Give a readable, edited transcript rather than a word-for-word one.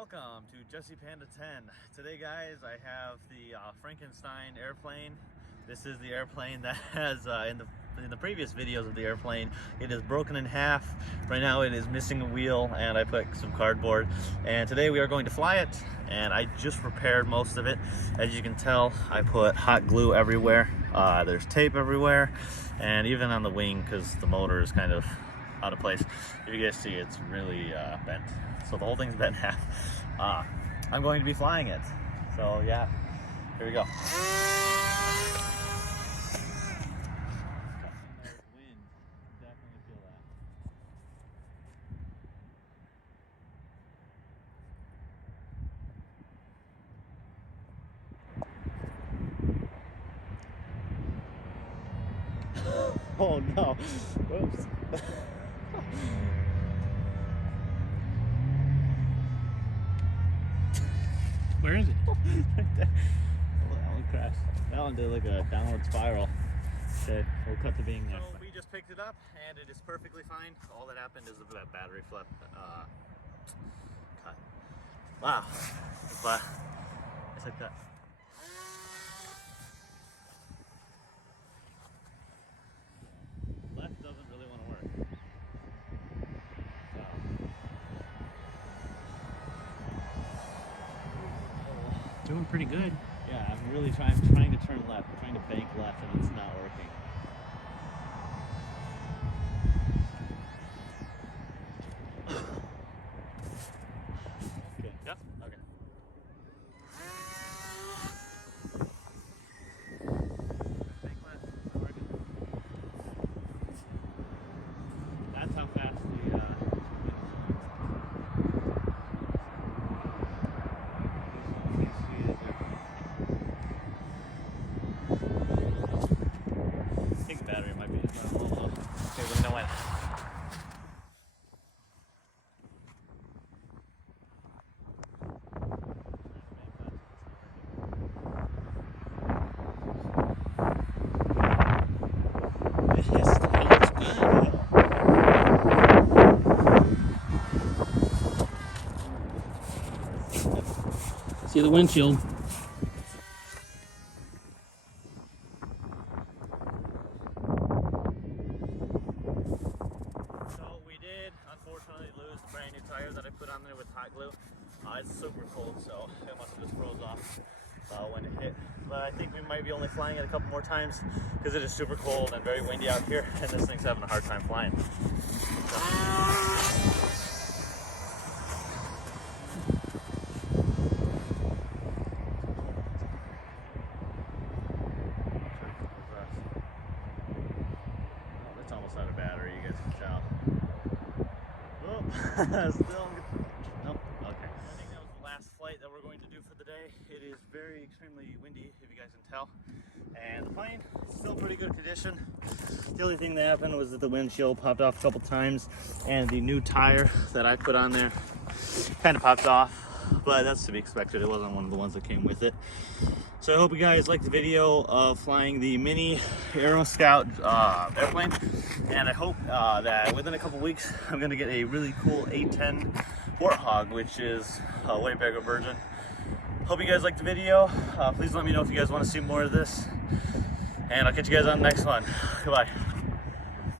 Welcome to Jesse Panda 10. Today guys, I have the Frankenstein airplane. This is the airplane that has, in the previous videos of the airplane, it is broken in half. Right now it is missing a wheel and I put some cardboard. And today we are going to fly it, and I just repaired most of it. As you can tell, I put hot glue everywhere. There's tape everywhere, and even on the wing because the motor is kind of out of place. If you guys see, it's really bent. So the whole thing's bent in half. I'm going to be flying it. So yeah, here we go. Wind, definitely feel that. Oh no, whoops. Where is it? Right there. Oh, that one crashed. That one did like a downward spiral. Okay, we'll cut the being there. So we just picked it up and it is perfectly fine. All that happened is that battery flip cut. Wow. It's like that. Left doesn't really want to work. Doing pretty good. Yeah, I'm really trying to turn left. I'm trying to bank left and it's not working. Okay. Yep. Okay. Bank left. Not working. That's how fast the I think battery might be a little low. Okay, let me know when. See the windshield. So we did unfortunately lose the brand new tire that I put on there with hot glue. It's super cold, so it must have just froze off when it hit. But I think we might be only flying it a couple more times because it is super cold and very windy out here, and this thing's having a hard time flying. It's almost out of battery, you guys can tell. Oh, still, nope, okay. I think that was the last flight that we're going to do for the day. It is very extremely windy, if you guys can tell. And the plane is still pretty good condition. The only thing that happened was that the windshield popped off a couple times, and the new tire that I put on there kind of popped off, but that's to be expected. It wasn't one of the ones that came with it. So I hope you guys liked the video of flying the mini Aero Scout airplane, and I hope that within a couple weeks I'm going to get a really cool A10 Warthog, which is a way bigger version. Hope you guys liked the video. Please let me know if you guys want to see more of this, and I'll catch you guys on the next one. Goodbye.